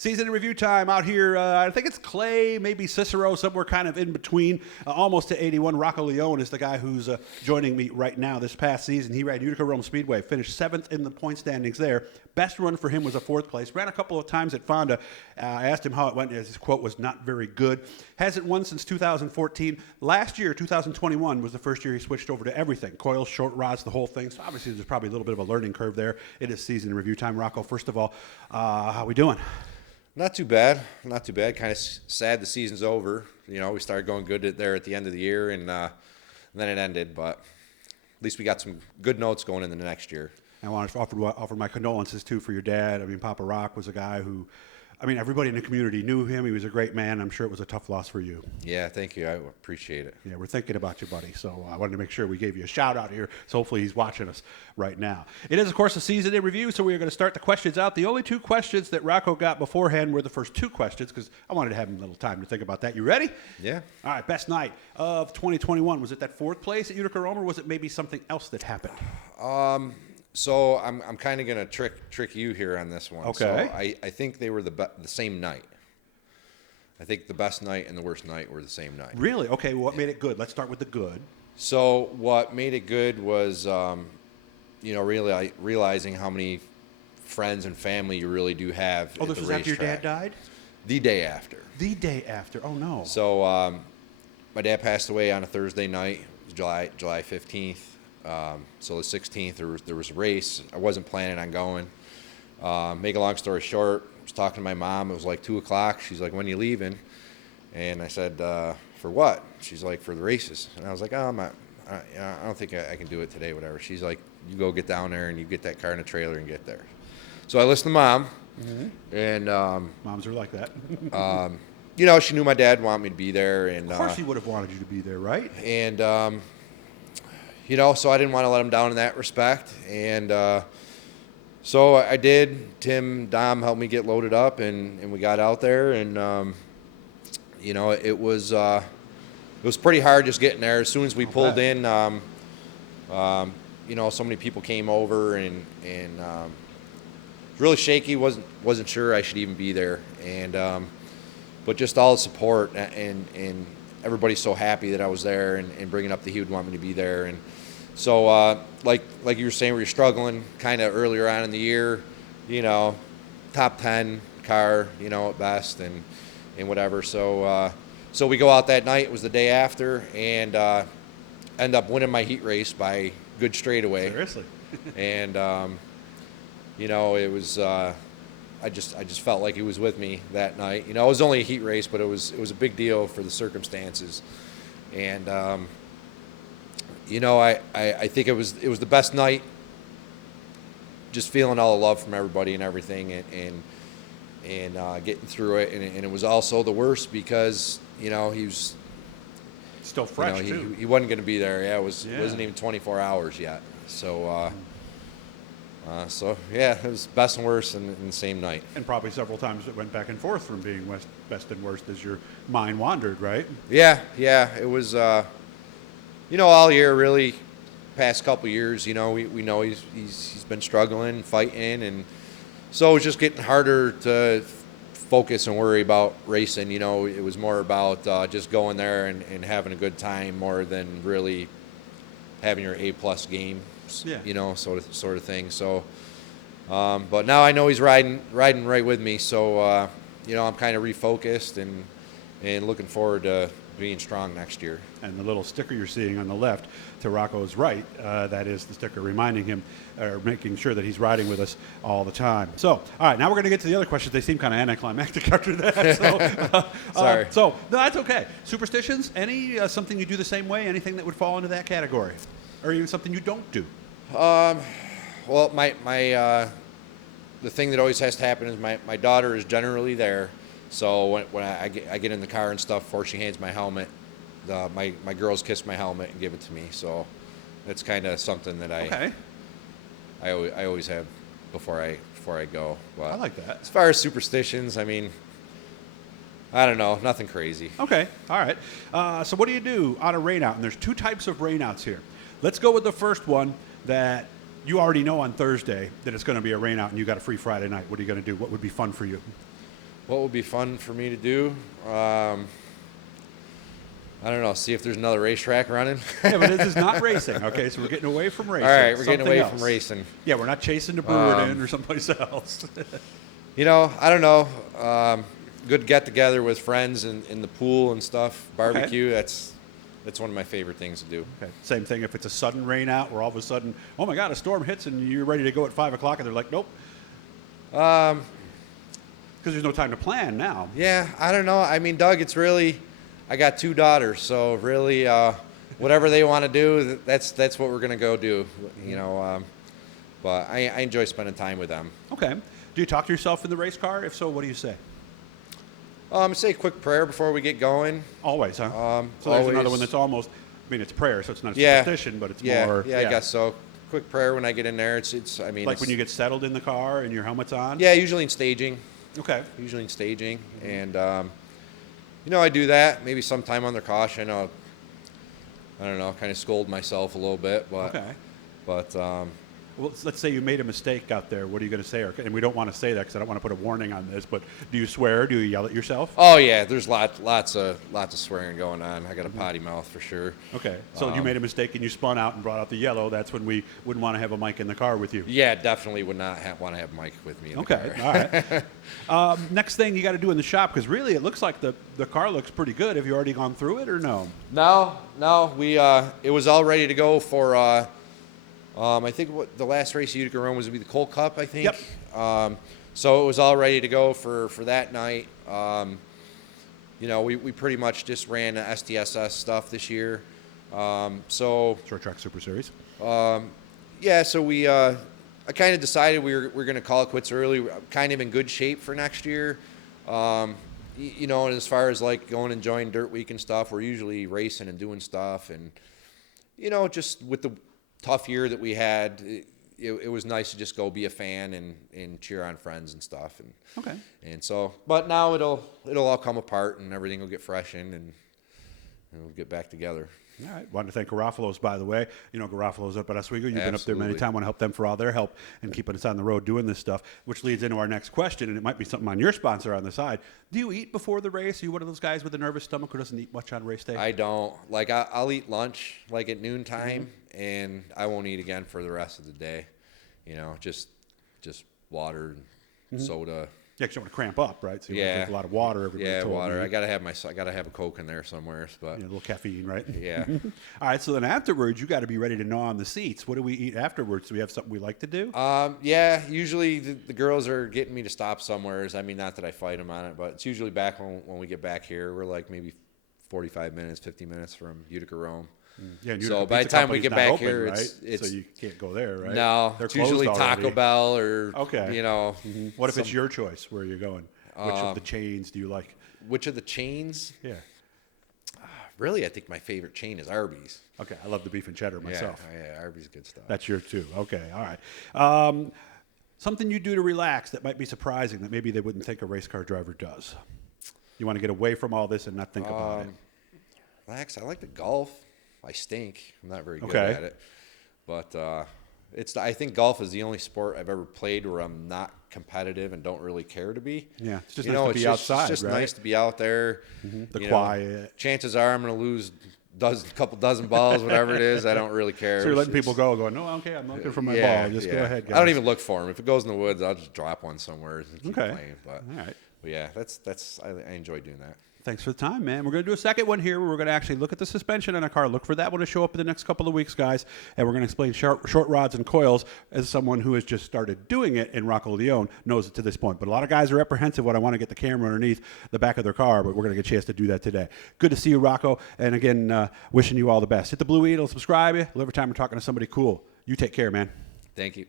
Season in review time out here. I think it's Clay, maybe Cicero, somewhere kind of in between. Almost to 81. Rocco Leone is the guy who's joining me right now. This past season, he ran Utica Rome Speedway, finished 7th in the point standings there. Best run for him was a 4th place. Ran a couple of times at Fonda. I asked him how it went. His quote was not very good. Hasn't won since 2014. Last year, 2021, was the first year he switched over to everything. Coils, short rods, the whole thing. So obviously there's probably a little bit of a learning curve there. It is season in review time. Rocco, first of all, how we doing? Not too bad. Not too bad. Kind of sad the season's over. You know, we started going good there at the end of the year, and then it ended. But at least we got some good notes going into the next year. I want to offer my condolences, too, for your dad. I mean, Papa Rock was a guy who, everybody in the community knew him. He was a great man. I'm sure it was a tough loss for you. Yeah, thank you. I appreciate it. Yeah, we're thinking about you, buddy. So I wanted to make sure we gave you a shout out here. So hopefully he's watching us right now. It is, of course, a season in review, so we are going to start the questions out. The only 2 questions that Rocco got beforehand were the first 2 questions because I wanted to have him a little time to think about that. You ready? Yeah. All right, best night of 2021. Was it that 4th place at Utica Rome, or was it maybe something else that happened? So I'm kind of going to trick you here on this one. Okay. So I think they were the same night. I think the best night and the worst night were the same night. Really? Okay, well, what made it good? Let's start with the good. So what made it good was, really realizing how many friends and family you really do have. Oh, this was after your dad died? The day after. The day after. Oh, no. So my dad passed away on a Thursday night. It was July 15th. So the 16th, there was a race. I wasn't planning on going. Make a long story short, I was talking to my mom. It was like 2 o'clock. She's like, "When are you leaving?" And I said, "For what?" She's like, "For the races." And I was like, "Oh, I don't think I can do it today, whatever." She's like, "You go get down there and you get that car in a trailer and get there." So I listened to Mom. Mm-hmm. And moms are like that. She knew my dad wanted me to be there. And of course he would have wanted you to be there, right? And so I didn't want to let him down in that respect. And so I did. Dom helped me get loaded up, and we got out there. And, it was pretty hard just getting there. As soon as we pulled in, so many people came over, and really shaky. Wasn't sure I should even be there. And but just all the support, and everybody's so happy that I was there, and bringing up that he would want me to be there. And so, like you were saying, we were struggling kind of earlier on in the year, top 10 car, at best, and whatever. So we go out that night. It was the day after, and end up winning my heat race by good straightaway. Seriously. And it was. I just felt like he was with me that night. It was only a heat race, but it was a big deal for the circumstances, and. I think it was the best night. Just feeling all the love from everybody and everything, and getting through it, and it was also the worst because he was still fresh too. He wasn't going to be there. Yeah, it wasn't even 24 hours yet. So it was best and worst in the same night. And probably several times it went back and forth from being best and worst as your mind wandered, right? Yeah, it was. All year, really, past couple years, we know he's been struggling, fighting, and so it was just getting harder to focus and worry about racing. It was more about just going there and having a good time more than really having your A+ game, sort of thing. So, but now I know he's riding right with me, so I'm kind of refocused and looking forward to being strong next year. And the little sticker you're seeing on the left to Rocco's right, that is the sticker reminding him or making sure that he's riding with us all the time. So, all right, now we're going to get to the other questions. They seem kind of anticlimactic after that. So, sorry. No, that's okay. Superstitions, something you do the same way, anything that would fall into that category? Or even something you don't do? Well, my the thing that always has to happen is my daughter is generally there. So when I get in the car and stuff, before she hands my helmet, my girls kiss my helmet and give it to me. So that's kind of something that I always have before I go. But I like that. As far as superstitions, I don't know, nothing crazy. Okay, all right. So what do you do on a rainout? And there's 2 types of rainouts here. Let's go with the first one that you already know on Thursday that it's going to be a rainout and you got a free Friday night. What are you going to do? What would be fun for you? What would be fun for me to do? I don't know. See if there's another racetrack running. Yeah, but this is not racing. Okay, so we're getting away from racing. All right, we're getting Something away else. from racing. Yeah, we're not chasing the Brewerton or someplace else. You know, I don't know. Good get together with friends in the pool and stuff. Barbecue. Okay. That's one of my favorite things to do. Okay. Same thing if it's a sudden rain out, where all of a sudden, oh my God, a storm hits and you're ready to go at 5 o'clock, and they're like, nope. Because there's no time to plan now. Yeah, I don't know. I mean, Doug, it's really. I got 2 daughters, so really, whatever they want to do, that's what we're gonna go do. You know, but I enjoy spending time with them. Okay. Do you talk to yourself in the race car? If so, what do you say? Say a quick prayer before we get going. Always, huh? So always. there's another one that's almost. I mean, it's prayer, so it's not a Yeah. superstition, but it's Yeah, more. yeah, I guess so. Quick prayer when I get in there. It's. I mean, Like when you get settled in the car and your helmet's on. Yeah, usually in staging. Okay. Usually in staging, and you know, I do that. Maybe sometime under caution, I don't know, kind of scold myself a little bit, but. Okay. But Well, let's say you made a mistake out there. What are you going to say? And we don't want to say that because I don't want to put a warning on this. But do you swear? Do you yell at yourself? oh yeah, there's lots of swearing going on. I got a potty mouth for sure. Okay. So you made a mistake and you spun out and brought out the yellow. That's when we wouldn't want to have a mic in the car with you. Yeah, definitely would not want to have Mike with me in the Okay. car. All right. Next thing you got to do in the shop, because really it looks like the car looks pretty good. Have you already gone through it or no? No, we it was all ready to go for I think what the last race Utica Rome was going to be the Colt Cup, I think. Yep. So it was all ready to go for that night. You know, we pretty much just ran the STSS stuff this year. So Short Track Super Series. yeah, so we I kind of decided we're going to call it quits early. We're kind of in good shape for next year. You know, and as far as like going and enjoying Dirt Week and stuff, we're usually racing and doing stuff, and you know, just with the tough year that we had, it was nice to just go be a fan and cheer on friends and stuff. And Okay. And so, but now it'll all come apart and everything will get freshened and we'll get back together. All right. Wanted to thank Garofalo's, by the way. You know, Garofalo's up at Oswego. You've been up there many Absolutely. times. Want to help them for all their help and keeping us on the road doing this stuff, which leads into our next question, and it might be something on your sponsor on the side. Do you eat before the race? Are you one of those guys with a nervous stomach who doesn't eat much on race day? I don't. Like, I'll eat lunch, like, at noontime, and I won't eat again for the rest of the day. You know, just water and soda. Yeah, because you don't want to cramp up, right? So you want to Yeah. drink a lot of water. Everybody Yeah, told water. me. I gotta have a Coke in there somewhere, but Yeah, a little caffeine, right? yeah. All right, so then afterwards, you got to be ready to gnaw on the seats. What do we eat afterwards? Do we have something we like to do? Yeah, usually the girls are getting me to stop somewhere. I mean, not that I fight them on it, but it's usually back when we get back here. We're like maybe 45 minutes, 50 minutes from Utica Rome. Yeah, and So Utica by the Pizza time we Company's get not back open, here, right? it's so you can't go there, right? No, They're it's usually closed Taco already. Bell or, Okay. you know. What if it's your choice? Where are you going? Which of the chains do you like? Which of the chains? Yeah. Really, I think my favorite chain is Arby's. Okay, I love the beef and cheddar myself. Yeah, Arby's good stuff. That's yours too. Okay, all right. Something you do to relax that might be surprising that maybe they wouldn't think a race car driver does. You want to get away from all this and not think about it. Relax. I like to golf. I stink. I'm not very good Okay. at it. But I think golf is the only sport I've ever played where I'm not competitive and don't really care to be. Yeah, it's just You nice know, to it's be just, outside, It's just right? nice to be out there. The you know. quiet. Chances are I'm going to lose a couple dozen balls, whatever it is. I don't really care. So you're letting It's- people go, going, no, okay, I'm looking for my yeah, ball. Just yeah. go ahead, guys. I don't even look for them. If it goes in the woods, I'll just drop one somewhere and keep Okay. playing. But, All right. but yeah, I enjoy doing that. Thanks for the time, man. We're going to do a second one here where we're going to actually look at the suspension on a car. Look for that one to show up in the next couple of weeks, guys. And we're going to explain short rods and coils as someone who has just started doing it, and Rocco Leone knows it to this point. But a lot of guys are apprehensive when I want to get the camera underneath the back of their car, but we're going to get a chance to do that today. Good to see you, Rocco. And again, wishing you all the best. Hit the blue needle, subscribe. Every time we're talking to somebody cool. You take care, man. Thank you.